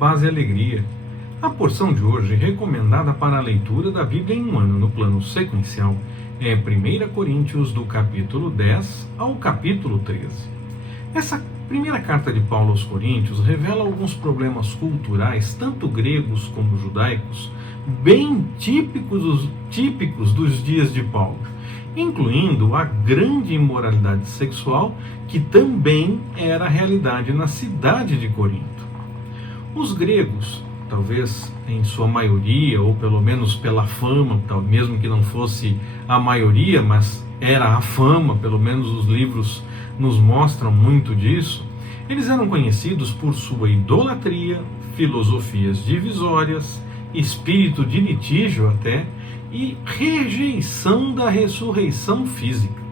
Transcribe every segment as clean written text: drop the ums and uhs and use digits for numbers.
paz e alegria. A porção de hoje, recomendada para a leitura da Bíblia em um ano no plano sequencial, é 1 Coríntios do capítulo 10 ao capítulo 13. Essa primeira carta de Paulo aos Coríntios revela alguns problemas culturais, tanto gregos como judaicos, bem típicos dos dias de Paulo, incluindo a grande imoralidade sexual, que também era realidade na cidade de Corinto. Os gregos, talvez em sua maioria, ou pelo menos pela fama, mesmo que não fosse a maioria, mas era a fama, pelo menos os livros nos mostram muito disso, eles eram conhecidos por sua idolatria, filosofias divisórias, espírito de litígio até, e rejeição da ressurreição física.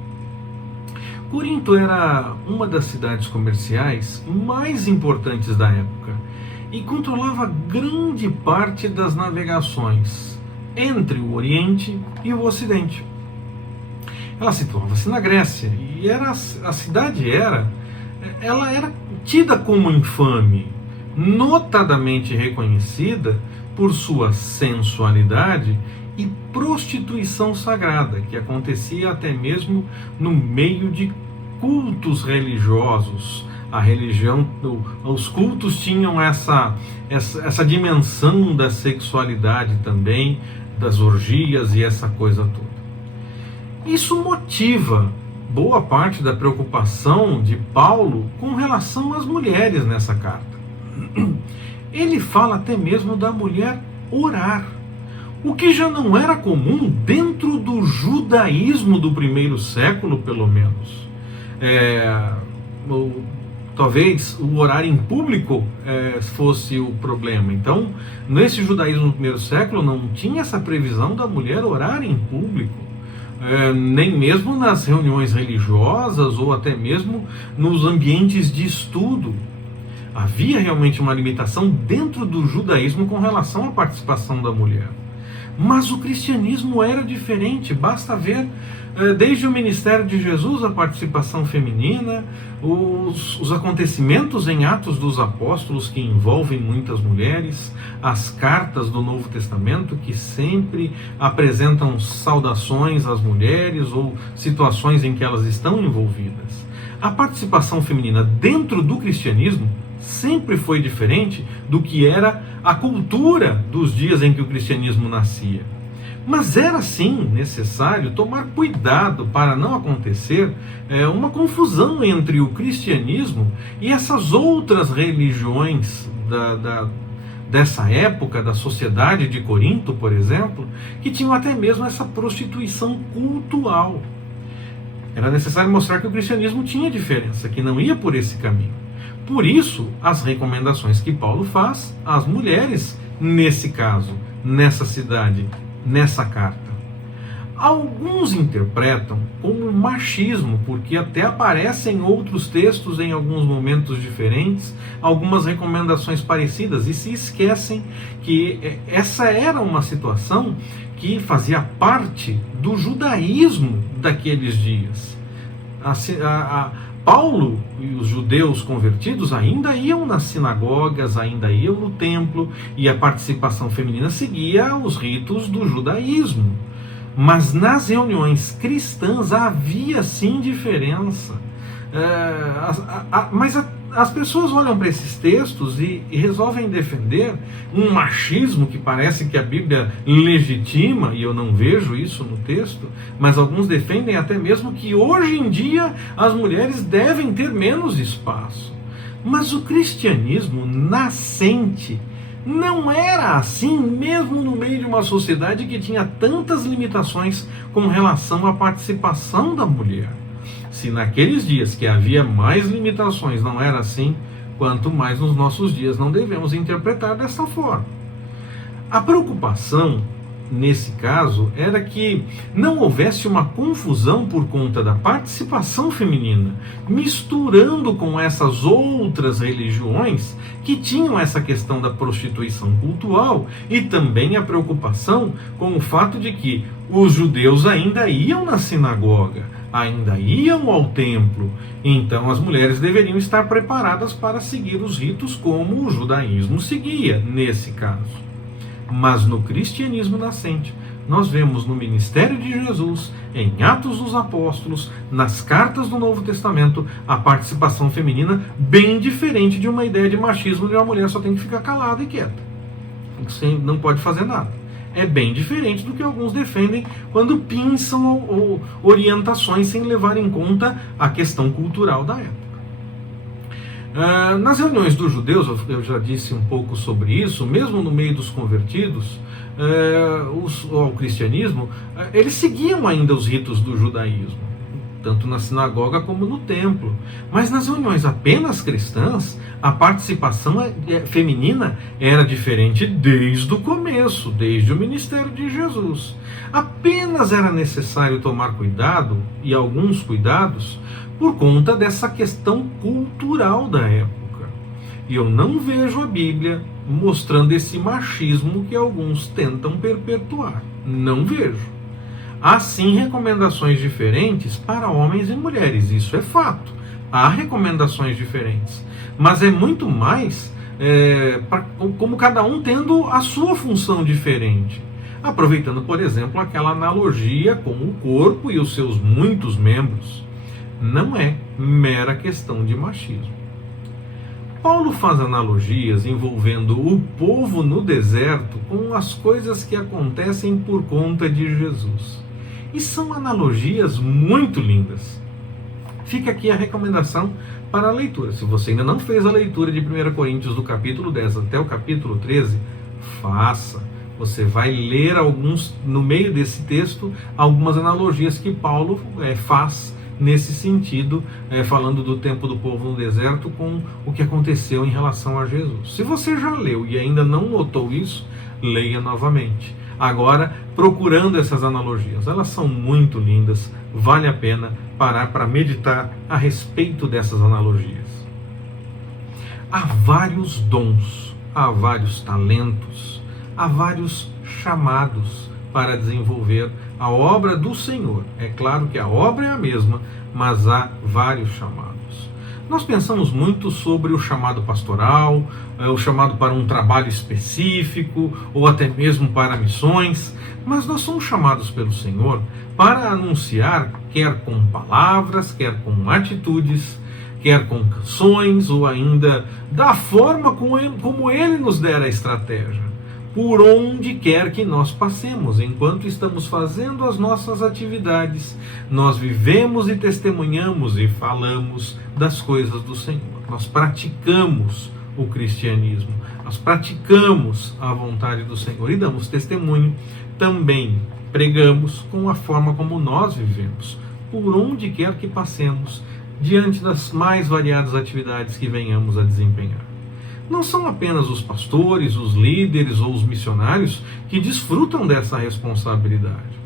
Corinto era uma das cidades comerciais mais importantes da época e controlava grande parte das navegações entre o Oriente e o Ocidente. Ela situava-se na Grécia e a cidade era tida como infame, notadamente reconhecida por sua sensualidade e prostituição sagrada, que acontecia até mesmo no meio de cultos religiosos. A religião, os cultos tinham essa dimensão da sexualidade também, das orgias e essa coisa toda. Isso motiva boa parte da preocupação de Paulo com relação às mulheres nessa carta. Ele fala até mesmo da mulher orar, o que já não era comum dentro do judaísmo do primeiro século, pelo menos. Talvez o orar em público fosse o problema. Então, nesse judaísmo do primeiro século, não tinha essa previsão da mulher orar em público, nem mesmo nas reuniões religiosas ou até mesmo nos ambientes de estudo. Havia realmente uma limitação dentro do judaísmo com relação à participação da mulher. Mas o cristianismo era diferente, basta ver desde o ministério de Jesus a participação feminina, os acontecimentos em Atos dos Apóstolos que envolvem muitas mulheres, as cartas do Novo Testamento que sempre apresentam saudações às mulheres ou situações em que elas estão envolvidas. A participação feminina dentro do cristianismo sempre foi diferente do que era a cultura dos dias em que o cristianismo nascia. Mas era sim necessário tomar cuidado para não acontecer uma confusão entre o cristianismo e essas outras religiões dessa época, da sociedade de Corinto, por exemplo, que tinham até mesmo essa prostituição cultural. Era necessário mostrar que o cristianismo tinha diferença, que não ia por esse caminho. Por isso, as recomendações que Paulo faz às mulheres, nesse caso, nessa cidade, nessa carta. Alguns interpretam como machismo, porque até aparecem outros textos em alguns momentos diferentes, algumas recomendações parecidas, e se esquecem que essa era uma situação que fazia parte do judaísmo daqueles dias. Paulo e os judeus convertidos ainda iam nas sinagogas, ainda iam no templo, e a participação feminina seguia os ritos do judaísmo. Mas nas reuniões cristãs havia sim diferença. Mas as pessoas olham para esses textos e resolvem defender um machismo que parece que a Bíblia legitima, e eu não vejo isso no texto, mas alguns defendem até mesmo que hoje em dia as mulheres devem ter menos espaço. Mas o cristianismo nascente não era assim, mesmo no meio de uma sociedade que tinha tantas limitações com relação à participação da mulher. Se naqueles dias que havia mais limitações não era assim, quanto mais nos nossos dias não devemos interpretar dessa forma. A preocupação, nesse caso, era que não houvesse uma confusão por conta da participação feminina, misturando com essas outras religiões que tinham essa questão da prostituição cultural, e também a preocupação com o fato de que os judeus ainda iam na sinagoga, ainda iam ao templo, então as mulheres deveriam estar preparadas para seguir os ritos como o judaísmo seguia nesse caso. Mas no cristianismo nascente, nós vemos no ministério de Jesus, em Atos dos Apóstolos, nas cartas do Novo Testamento, a participação feminina bem diferente de uma ideia de machismo onde a mulher só tem que ficar calada e quieta. Não pode fazer nada. É bem diferente do que alguns defendem quando pensam orientações sem levar em conta a questão cultural da época. Nas reuniões dos judeus, eu já disse um pouco sobre isso, mesmo no meio dos convertidos ao cristianismo, eles seguiam ainda os ritos do judaísmo, tanto na sinagoga como no templo. Mas nas reuniões apenas cristãs, a participação feminina era diferente desde o começo, desde o ministério de Jesus. Apenas era necessário tomar cuidado, e alguns cuidados, por conta dessa questão cultural da época. E eu não vejo a Bíblia mostrando esse machismo que alguns tentam perpetuar. Não vejo. Há sim recomendações diferentes para homens e mulheres, isso é fato. Há recomendações diferentes, mas é muito mais como cada um tendo a sua função diferente. Aproveitando, por exemplo, aquela analogia com o corpo e os seus muitos membros. Não é mera questão de machismo. Paulo faz analogias envolvendo o povo no deserto com as coisas que acontecem por conta de Jesus. E são analogias muito lindas. Fica aqui a recomendação para a leitura. Se você ainda não fez a leitura de 1 Coríntios do capítulo 10 até o capítulo 13, faça. Você vai ler no meio desse texto, algumas analogias que Paulo faz nesse sentido, falando do tempo do povo no deserto com o que aconteceu em relação a Jesus. Se você já leu e ainda não notou isso, leia novamente. Agora, procurando essas analogias. Elas são muito lindas, vale a pena parar para meditar a respeito dessas analogias. Há vários dons, há vários talentos, há vários chamados para desenvolver a obra do Senhor. É claro que a obra é a mesma, mas há vários chamados. Nós pensamos muito sobre o chamado pastoral, o chamado para um trabalho específico, ou até mesmo para missões, mas nós somos chamados pelo Senhor para anunciar, quer com palavras, quer com atitudes, quer com canções, ou ainda da forma como Ele nos der a estratégia, por onde quer que nós passemos, enquanto estamos fazendo as nossas atividades, nós vivemos e testemunhamos e falamos das coisas do Senhor. Nós praticamos o cristianismo, nós praticamos a vontade do Senhor e damos testemunho também, pregamos com a forma como nós vivemos, por onde quer que passemos, diante das mais variadas atividades que venhamos a desempenhar. Não são apenas os pastores, os líderes ou os missionários que desfrutam dessa responsabilidade.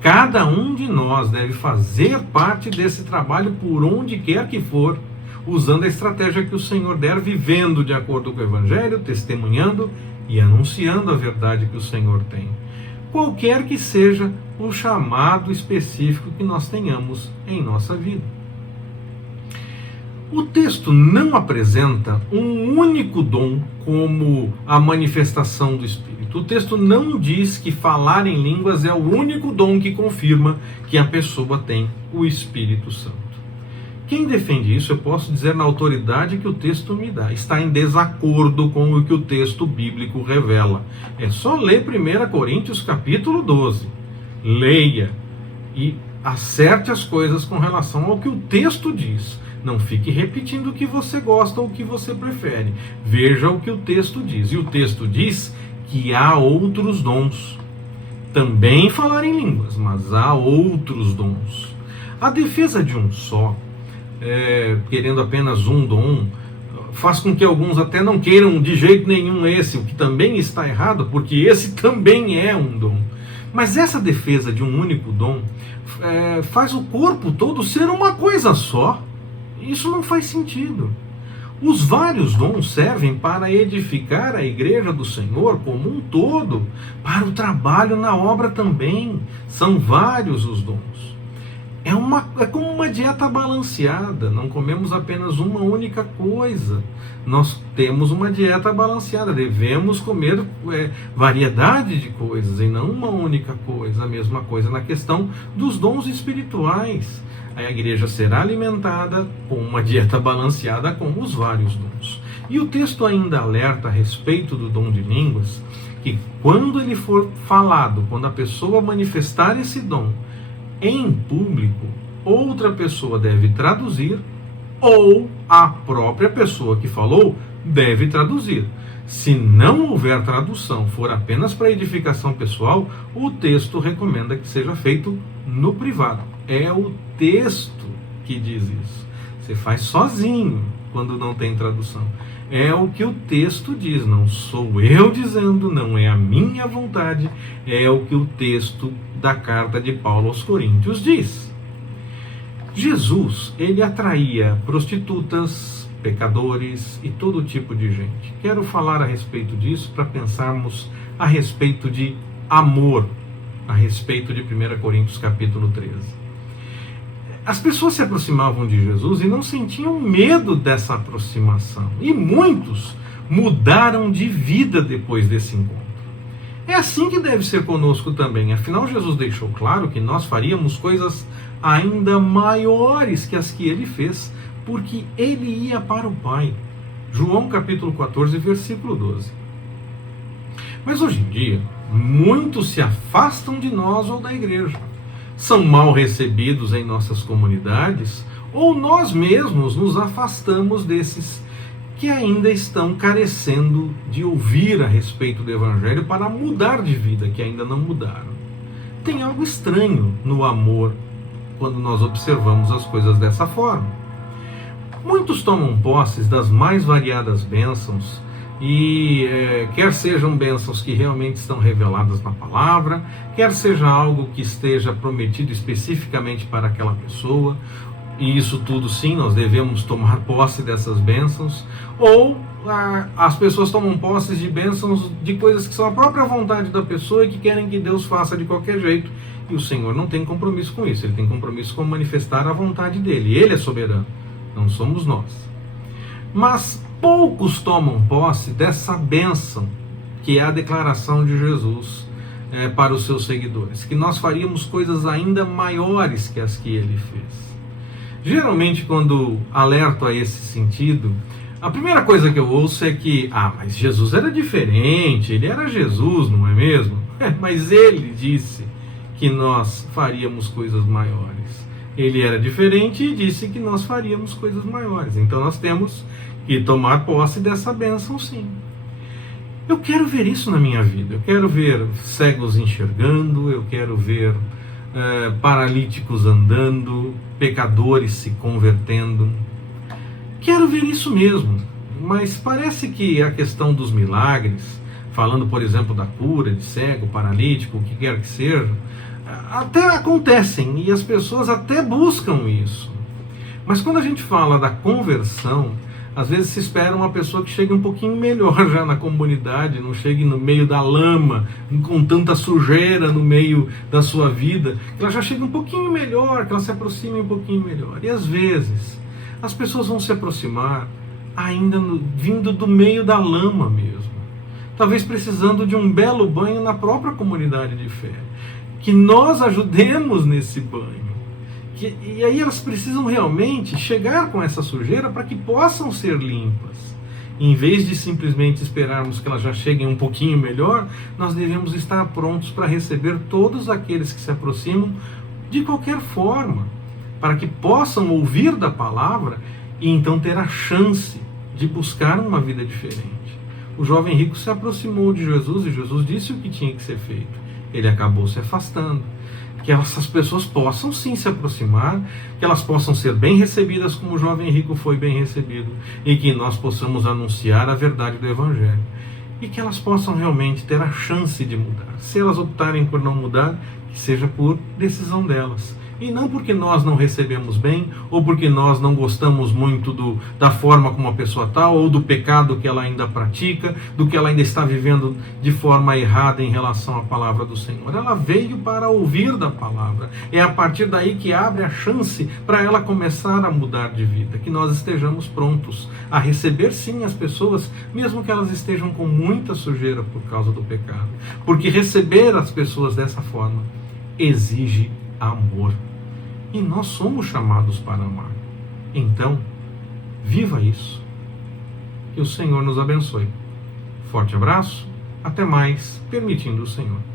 Cada um de nós deve fazer parte desse trabalho por onde quer que for, usando a estratégia que o Senhor der, vivendo de acordo com o Evangelho, testemunhando e anunciando a verdade que o Senhor tem. Qualquer que seja o chamado específico que nós tenhamos em nossa vida. O texto não apresenta um único dom como a manifestação do Espírito. O texto não diz que falar em línguas é o único dom que confirma que a pessoa tem o Espírito Santo. Quem defende isso, eu posso dizer na autoridade que o texto me dá, está em desacordo com o que o texto bíblico revela. É só ler 1 Coríntios capítulo 12. Leia e acerte as coisas com relação ao que o texto diz. Não fique repetindo o que você gosta ou o que você prefere. Veja o que o texto diz. E o texto diz que há outros dons. Também falar em línguas, mas há outros dons. A defesa de um só, querendo apenas um dom, faz com que alguns até não queiram de jeito nenhum esse, o que também está errado, porque esse também é um dom. Mas essa defesa de um único dom faz o corpo todo ser uma coisa só. Isso não faz sentido. Os vários dons servem para edificar a igreja do Senhor como um todo, para o trabalho na obra também. São vários os dons. É como uma dieta balanceada, não comemos apenas uma única coisa. Nós temos uma dieta balanceada, devemos comer variedade de coisas e não uma única coisa. A mesma coisa na questão dos dons espirituais. A igreja será alimentada com uma dieta balanceada com os vários dons. E o texto ainda alerta a respeito do dom de línguas, que quando ele for falado, quando a pessoa manifestar esse dom em público, outra pessoa deve traduzir ou a própria pessoa que falou deve traduzir. Se não houver tradução, for apenas para edificação pessoal, o texto recomenda que seja feito no privado. É o texto que diz isso. Você faz sozinho quando não tem tradução. É o que o texto diz, não sou eu dizendo, não é a minha vontade, é o que o texto da carta de Paulo aos Coríntios diz. Jesus, ele atraía prostitutas, pecadores e todo tipo de gente. Quero falar a respeito disso para pensarmos a respeito de amor, a respeito de 1 Coríntios capítulo 13. As pessoas se aproximavam de Jesus e não sentiam medo dessa aproximação. E muitos mudaram de vida depois desse encontro. É assim que deve ser conosco também. Afinal, Jesus deixou claro que nós faríamos coisas ainda maiores que as que ele fez, porque ele ia para o Pai. João capítulo 14, versículo 12. Mas hoje em dia, muitos se afastam de nós ou da igreja. São mal recebidos em nossas comunidades, ou nós mesmos nos afastamos desses que ainda estão carecendo de ouvir a respeito do Evangelho para mudar de vida, que ainda não mudaram. Tem algo estranho no amor quando nós observamos as coisas dessa forma. Muitos tomam posses das mais variadas bênçãos, e quer sejam bênçãos que realmente estão reveladas na palavra, quer seja algo que esteja prometido especificamente para aquela pessoa, e isso tudo sim, nós devemos tomar posse dessas bênçãos, ou as pessoas tomam posses de bênçãos de coisas que são a própria vontade da pessoa e que querem que Deus faça de qualquer jeito, e o Senhor não tem compromisso com isso, ele tem compromisso com manifestar a vontade dele, ele é soberano, não somos nós. Mas poucos tomam posse dessa bênção, que é a declaração de Jesus para os seus seguidores, que nós faríamos coisas ainda maiores que as que ele fez. Geralmente, quando alerto a esse sentido, a primeira coisa que eu ouço é que, mas Jesus era diferente, ele era Jesus, não é mesmo? Mas ele disse que nós faríamos coisas maiores. Ele era diferente e disse que nós faríamos coisas maiores. Então nós temos que tomar posse dessa bênção, sim. Eu quero ver isso na minha vida. Eu quero ver cegos enxergando, eu quero ver paralíticos andando, pecadores se convertendo. Quero ver isso mesmo. Mas parece que a questão dos milagres, falando, por exemplo, da cura de cego, paralítico, o que quer que seja, até acontecem e as pessoas até buscam isso. Mas quando a gente fala da conversão, às vezes se espera uma pessoa que chegue um pouquinho melhor já na comunidade, não chegue no meio da lama, com tanta sujeira no meio da sua vida, que ela já chegue um pouquinho melhor, que ela se aproxime um pouquinho melhor. E às vezes as pessoas vão se aproximar ainda vindo do meio da lama mesmo, talvez precisando de um belo banho na própria comunidade de fé, que nós ajudemos nesse banho. E aí elas precisam realmente chegar com essa sujeira para que possam ser limpas. Em vez de simplesmente esperarmos que elas já cheguem um pouquinho melhor, nós devemos estar prontos para receber todos aqueles que se aproximam de qualquer forma, para que possam ouvir da palavra e então ter a chance de buscar uma vida diferente. O jovem rico se aproximou de Jesus e Jesus disse o que tinha que ser feito. Ele acabou se afastando. Que essas pessoas possam sim se aproximar, que elas possam ser bem recebidas como o jovem rico foi bem recebido, e que nós possamos anunciar a verdade do Evangelho, e que elas possam realmente ter a chance de mudar. Se elas optarem por não mudar, que seja por decisão delas, E não porque nós não recebemos bem, ou porque nós não gostamos muito da forma como a pessoa está, ou do pecado que ela ainda pratica, do que ela ainda está vivendo de forma errada em relação à palavra do Senhor. Ela veio para ouvir da palavra. É a partir daí que abre a chance para ela começar a mudar de vida. Que nós estejamos prontos a receber sim as pessoas, mesmo que elas estejam com muita sujeira por causa do pecado. Porque receber as pessoas dessa forma exige amor. E nós somos chamados para amar. Então, viva isso. Que o Senhor nos abençoe. Forte abraço. Até mais, permitindo o Senhor.